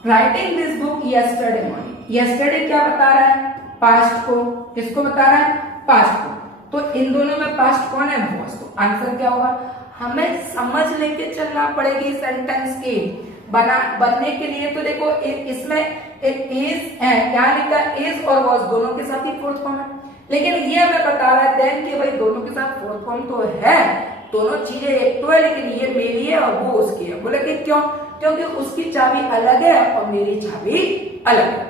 Writing this book yesterday morning, yesterday क्या बता रहा है पास्ट को, किसको बता रहा है पास्ट को, तो इन दोनों में पास्ट कौन है वाज, तो आंसर क्या होगा। हमें समझ लेके चलना पड़ेगी सेंटेंस के बनने के लिए, तो देखो इसमें इज क्या लिखा इज और वाज दोनों के साथ ही फोर्थ फॉर्म है, लेकिन ये हमें बता रहा है देन कि भाई दोनों के साथ फोर्थ फॉर्म तो है, दोनों चीजें एक तो है, लेकिन ये मेरी है और वो उसकी है। बोले कि क्यों, क्योंकि उसकी चाबी अलग है और मेरी चाबी अलग है,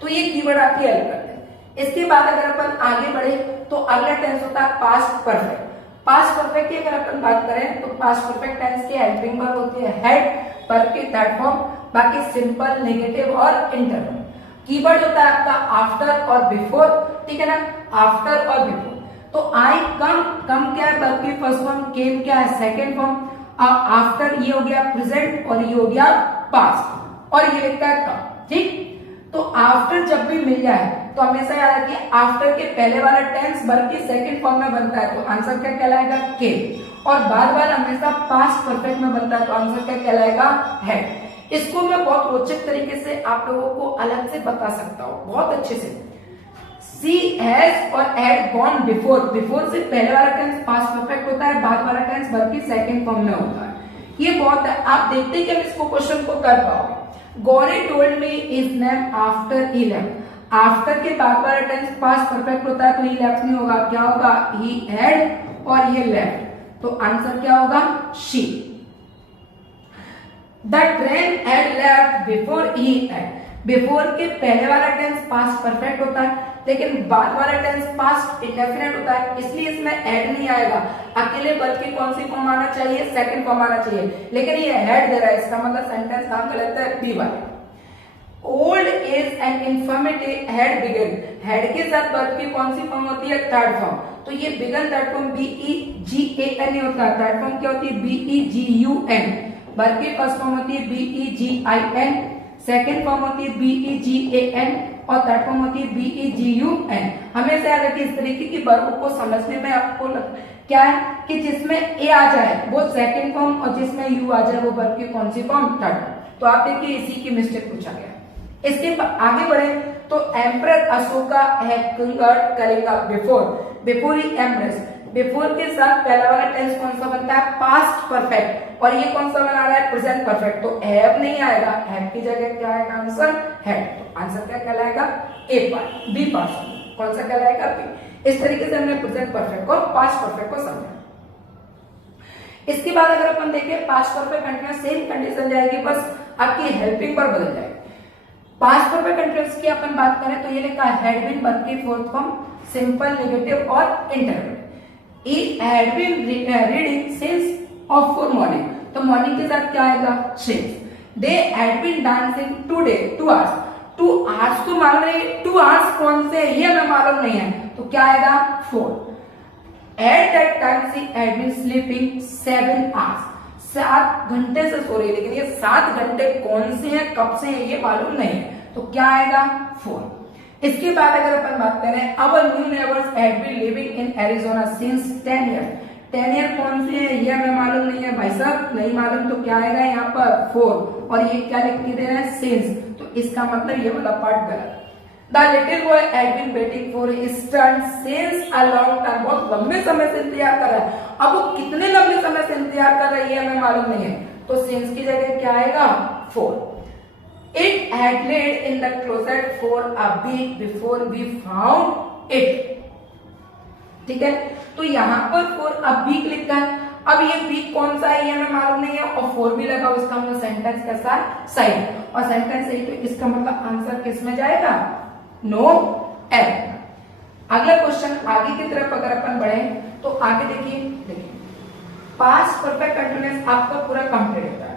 तो ये कीवर्ड आपकी अलग करते हैं। इसके बाद अगर अपन आगे बढ़े तो अगला टेंस होता है पास्ट परफेक्ट। पास्ट परफेक्ट की अगर अपन बात करें तो पास्ट परफेक्ट टेंस की हेल्पिंग वर्ब होती है हेड, वर्ब की थर्ड फॉर्म, बाकी सिंपल नेगेटिव और इंटरनल। कीवर्ड होता है आपका आफ्टर और बिफोर, ठीक है ना, आफ्टर और बिफोर। तो आई कम, कम क्या है वर्ब की फर्स्ट फॉर्म, केम क्या है सेकंड फॉर्म, आफ्टर ये हो गया प्रेजेंट और ये हो गया पास्ट, और ये लिखता है कम, ठीक। तो आफ्टर जब भी मिल जाए तो हमेशा याद रखिए आफ्टर के पहले वाला टेंस वर्ब की सेकंड फॉर्म में बनता है, तो आंसर क्या कहलाएगा केम, और बाद वाला हमेशा पास्ट परफेक्ट में बनता है, तो आंसर क्या कहलाएगा है। इसको मैं बहुत रोचक तरीके से आप लोगों को अलग से बता सकता हूँ, बहुत अच्छे से। सी हैज और हैड गॉन बिफोर, बिफोर से पहले वाला टेंस पास्ट परफेक्ट होता है, बाद वाला टेंस वर्ब की सेकंड फॉर्म में होता है, ये बहुत है। आप देखते हैं कि हम इसको क्वेश्चन को कर पाओगे। Gauri told me is name after he left, after के बाद वाला टेंस पास्ट परफेक्ट होता है, तो ही लेफ्ट नहीं होगा, क्या होगा ही हैड और ये लेफ्ट, तो आंसर क्या होगा she. The train had left before he had. Before के पहले वाला टेंस पास्ट परफेक्ट होता है, लेकिन बाद वाला टेंस पास्ट इंडेफिनिट होता है, इसलिए इसमें हैड नहीं आएगा अकेले, बल्कि कौन सी फॉर्म आना चाहिए, सेकंड फॉर्म आना चाहिए, लेकिन ये हैड दे रहा है, इसका मतलब सेंटेंस काम गलत है, बी वाला। Old age and infirmity had begun, had के साथ वर्ब की कौन सी फॉर्म होती है, थर्ड फॉर्म, तो ये बिगन थर्ड फॉर्म BEGAN नहीं होता, थर्ड फॉर्म क्या होती है, BEGUN। वर्ब की फर्स्ट फॉर्म होती है BEGIN, सेकेंड फॉर्म होती है BEGAN और थर्ड फॉर्म होती है BEGUN। हमेशा याद रखिए इस तरीके की वर्ब को समझने में आपको क्या है कि जिसमें ए आ जाए वो सेकेंड फॉर्म और जिसमें यू आ जाए वो वर्ब की कौन सी फॉर्म, थर्ड। तो आप देखिए इसी की मिस्टेक पूछा गया। इसके आगे बढ़े तो emperor Ashoka had conquered Kalinga before he empress. Before के साथ पहला वाला टेंस कौन सा बनता है, पास्ट परफेक्ट, और ये कौन सा बना रहा है, प्रेजेंट परफेक्ट, तो हैव नहीं आएगा, हैव की जगह क्या आएगा आंसर, हैड। तो आंसर क्या कहलाएगा, ए पार्ट, बी पार्ट, कौन सा कहलाएगा, बी। इस तरीके से हमने प्रेजेंट परफेक्ट और पास्ट परफेक्ट को समझा। इसके बाद अगर अपन देखें past perfect continuous same condition जाएगी, बस आपकी हेल्पिंग पर बदल जाएगी। पास्ट परफेक्ट कंटीन्यूअस की अपन बात करें तो ये लिखा है हैड बीन वर्ब की फोर्थ फॉर्म, सिंपल, नेगेटिव और interview. He had been reading since of for morning, तो मॉर्निंग के साथ क्या आएगा, since। They had been dancing today 2 hours, 2 hours तो मालूम नहीं, 2 hours कौन से ये हमें मालूम नहीं है, तो क्या आएगा 4। At that time she had been sleeping 7 hours, 7 घंटे से सो रही है, लेकिन ये 7 घंटे कौन से हैं, कब से हैं, ये मालूम नहीं है, तो क्या आएगा 4। इसके बाद अगर अपन बात करें our new neighbours had been living in Arizona since 10 year. 10 year कौन से हैं, ये हमें मालूम नहीं है भाई साहब, नहीं मालूम, तो क्या आएगा यहाँ पर 4, और ये क्या लिख के दे रहे हैं, सिंस, तो इसका मतलब ये वाला पार्ट गलत। The little boy had been waiting for his turn since a long time, बहुत लंबे समय से इंतजार कर रहा है, अब वो कितने लंबे समय से इंतजार कर रहा है ये हमें मालूम नहीं है, तो सिंस की जगह क्या आएगा 4। It had laid in the closet for a week before we found it। ठीक है, तो यहाँ पर for a week लिखा है, अब ये week कौन सा है ये हमें मालूम नहीं है, और for भी लगा, उसका मतलब सेंटेंस कैसा है, सही, और सेंटेंस सही, तो इसका मतलब आंसर किस में जाएगा, नो एरर। अगला क्वेश्चन आगे की तरफ अगर अपन बढ़े तो आगे देखिए पास्ट परफेक्ट कंटीन्यूअस आपका पूरा कंप्लीट होता है।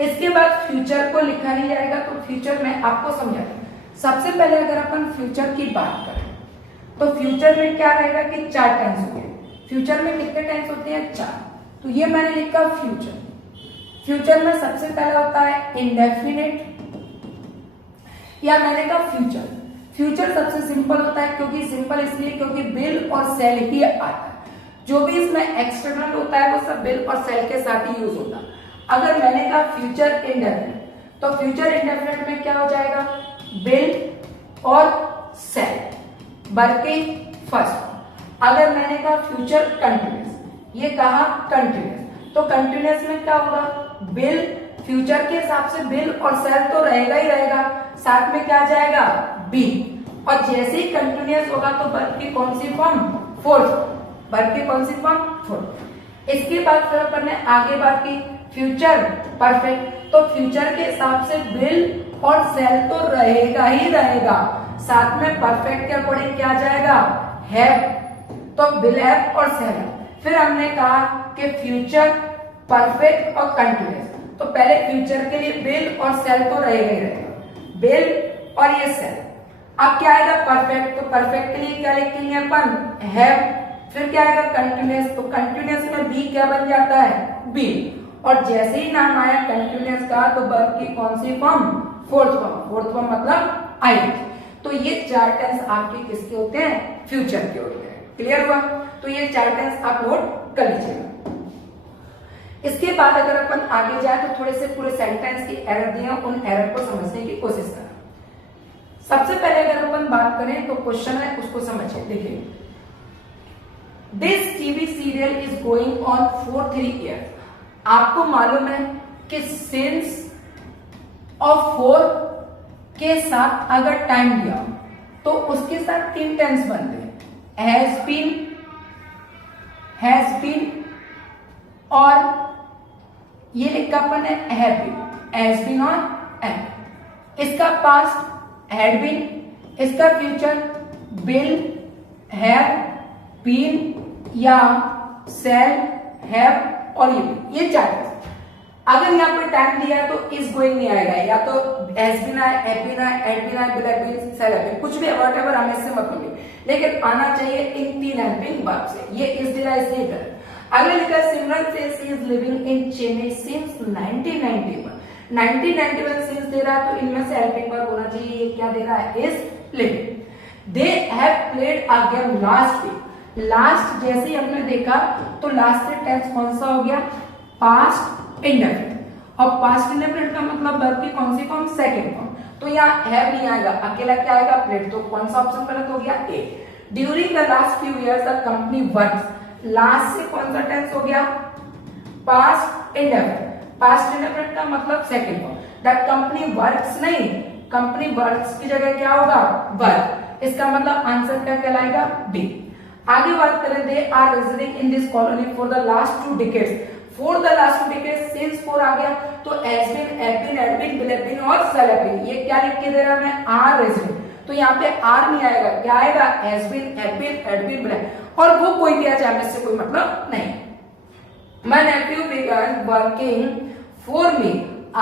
इसके बाद फ्यूचर को लिखा नहीं जाएगा, तो फ्यूचर में आपको समझाएगा। सबसे पहले अगर अपन फ्यूचर की बात करें तो फ्यूचर में क्या रहेगा कि 4 टेंस होते हैं। फ्यूचर में कितने टेंस होते हैं, 4, तो ये मैंने लिखा फ्यूचर। फ्यूचर में सबसे पहला होता है इंडेफिनिट, या मैंने कहा फ्यूचर। फ्यूचर सबसे सिंपल होता है, क्योंकि सिंपल इसलिए क्योंकि बिल और सेल ही आता है, जो भी इसमें एक्सटर्नल होता है वो सब बिल और सेल के साथ ही यूज होता है। अगर मैंने कहा फ्यूचर इंडेफिनिट, तो फ्यूचर इंडेफिनिट में क्या हो जाएगा, बिल और सेल, बल्कि फर्स्ट। अगर मैंने कहा फ्यूचर कंटिन्यूअस, ये कहा कंटिन्यूअस, तो कंटिन्यूअस में क्या होगा, बिल, फ्यूचर के हिसाब से बिल और सेल तो रहेगा ही रहेगा, साथ में क्या जाएगा, बी, और जैसे ही कंटिन्यूअस होगा तो वर्ब की कौन सी फॉर्म, फोर्थ, वर्ब की कौन सी फॉर्म, फोर्थ। इसके बाद फिर अपन ने आगे बात की फ्यूचर परफेक्ट, तो फ्यूचर के हिसाब से बिल और सेल तो रहेगा ही रहेगा, साथ में परफेक्ट के अकॉर्डिंग क्या जाएगा, हैव, तो बिल हैव और सेल। फिर हमने कहा कि फ्यूचर परफेक्ट और कंटिन्यूअस, तो पहले फ्यूचर के लिए बिल और सेल तो रहेगा ही रहेगा, बिल और ये सेल। अब क्या आएगा परफेक्ट, तो परफेक्ट के लिए क्या लिखेंगे अपन, हैव। फिर क्या आएगा कंटिन्यूअस, तो कंटिन्यूअस में बी क्या बन जाता है, बी, और जैसे ही नाम आया कंटिन्यूअस का तो वर्ब की कौन सी form, fourth form. Fourth form मतलब आई। तो ये 4 टेंस आपके किसके होते हैं, फ्यूचर के होते हैं। क्लियर हुआ, तो ये 4 टेंस आप नोट कर लीजिएगा। इसके बाद अगर अपन आगे जाए तो थोड़े से पूरे सेंटेंस की एरर दिए, उन एरर को समझने की कोशिश करें। सबसे पहले अगर अपन बात करें तो क्वेश्चन है उसको समझिए। देखिए, this TV serial is going on for 3 years। आपको मालूम है कि सिंस और फॉर के साथ अगर टाइम दिया तो उसके साथ 3 टेंस बनते हैं, हैज बीन और ये लिखा अपन है हैव बीन। हैज बीन और एम। इसका पास्ट हैड बीन, इसका फ्यूचर विल, हैव, बीन या शैल, हैव और ये चार। अगर यहाँ पर टाइम दिया है तो इज गोइंग नहीं आएगा, या तो हैज बीन आए, हैव बीन आए, हैड बीन आए, will have been, shall have been, कुछ भी व्हाटएवर, हमें इससे मतलब नहीं, लेकिन आना चाहिए इन तीन हेल्पिंग वर्ब से। ये इज दे रहा है इसलिए कर। अगर लिखा Simran says she is living in Chennai since 1991, 1991 since दे रहा है तो इनमें से हेल्पिंग वर्ब होना चाहिए। ये क्या दे रहा है? Is living. They have played a game last week. Last जैसे ही हमने देखा तो लास्ट से टेंस कौन सा हो गया? Past indefinite. और पास्ट इंडेफिनिट का मतलब वर्ब की कौन सी फॉर्म? Second form. तो यहाँ हैव नहीं आएगा, अकेला क्या आएगा? प्लेड। तो कौन सा ऑप्शन गलत हो गया? A. During the last few years the company works. Last से कौन सा टेंस हो गया? Past indefinite. पास्ट इंडेफिनिट का मतलब second form. The company works नहीं, कंपनी वर्क्स की जगह क्या होगा? वर्क। इसका मतलब आंसर क्या कहलाएगा? बी। आगे बात करें, they are residing in this colony for the last 2 decades. For the last 2 decades, since 4 आ गया तो has been, have been, had been, will have been और शैल हैव बीन। ये क्या लिख के दे रहा है मैं? Are residing. तो यहाँ पे आर नहीं आएगा, क्या आएगा? Has been, have been, had been, will have. और वो कोई भी आ जाए, हमें इससे कोई मतलब नहीं। My nephew began working for me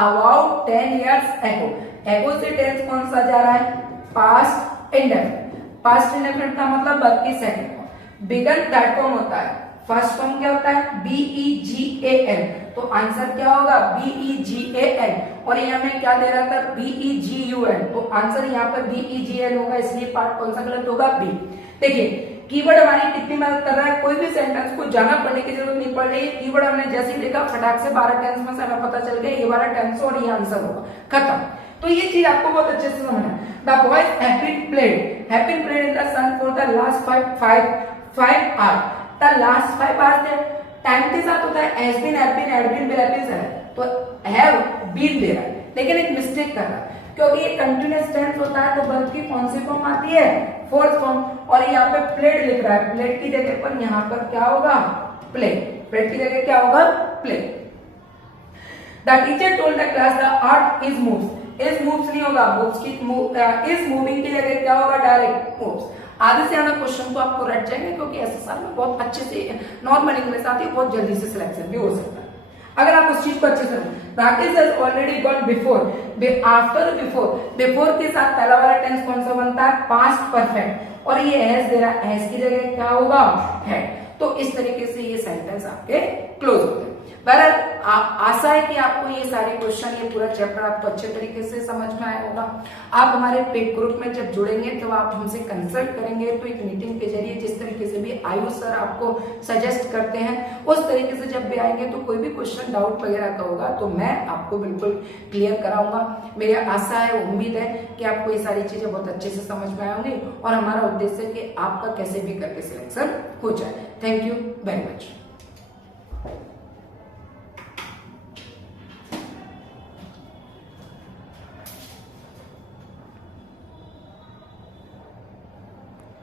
about 10 years ago. Ago से टेंस कौन सा जा रहा है? Past indefinite. पास्ट इंडेफिनिट का मतलब वर्ब की second form. Begun third form होता है, फर्स्ट फॉर्म क्या होता है? BEGAN। तो आंसर क्या होगा? BEGAN। और यहाँ में क्या दे रहा था? BEGUN। तो आंसर यहाँ पर BEGN होगा, इसलिए पार्ट कौन सा गलत होगा? बी। देखिए कीवर्ड हमारी कितनी मदद कर रहा है। कोई भी सेंटेंस को जाना पढ़ने की जरूरत नहीं पड़ रही है। कीवर्ड हमने जैसे ही देखा फटाक से 12 टेंस में से हमें पता चल गया ये वाला टेंस और ये आंसर होगा, खत्म। तो ये चीज आपको बहुत अच्छे से समझना। The boys have been played in the sun for the last 5 hours. The last 5 hours time के साथ होता है has been, have been, had been, will have been. तो हैव बीन दे रहा है, लेकिन एक मिस्टेक कर रहा है क्योंकि ये कंटिन्यूअस टेंस होता है तो वर्ब की कौन सी फॉर्म आती है? Fourth form. और यहाँ पे प्लेड लिख रहा है, प्लेड की जगह पर यहाँ पर क्या होगा? प्ले। प्लेड की जगह क्या होगा? Play. The teacher told the class the earth is moves. Is moves नहीं होगा, मूव्स की इज मूविंग की जगह क्या होगा? Direct moves. आधे से ज्यादा क्वेश्चन तो आपको रट जाएंगे क्योंकि ऐसे साल में बहुत अच्छे से नॉर्मल इंग्लिश आती है, बहुत जल्दी से सिलेक्शन भी हो सकता है अगर आप उस चीज को अच्छे से। Rakesh has already gone before. After, before. Before के साथ पहला वाला टेंस कौन सा बनता है? Past perfect. और ये हैज दे रहा है, हैज की जगह क्या होगा? है। तो इस तरीके से ये सेंटेंस आपके क्लोज होते हैं। बहरहाल आशा है कि आपको ये सारे क्वेश्चन, ये पूरा चैप्टर आपको अच्छे तरीके से समझ में आया होगा। आप हमारे पेड ग्रुप में जब जुड़ेंगे तो आप हमसे कंसल्ट करेंगे तो एक मीटिंग के जरिए जिस तरीके से भी आयुष सर आपको सजेस्ट करते हैं उस तरीके से जब भी आएंगे तो कोई भी क्वेश्चन डाउट वगैरह का होगा तो मैं आपको बिल्कुल क्लियर कराऊंगा। मेरी आशा है, उम्मीद है कि आपको ये सारी चीजें बहुत अच्छे से समझ में आएंगी और हमारा उद्देश्य है कि आपका कैसे भी करके सिलेक्शन हो जाए। Thank you very much.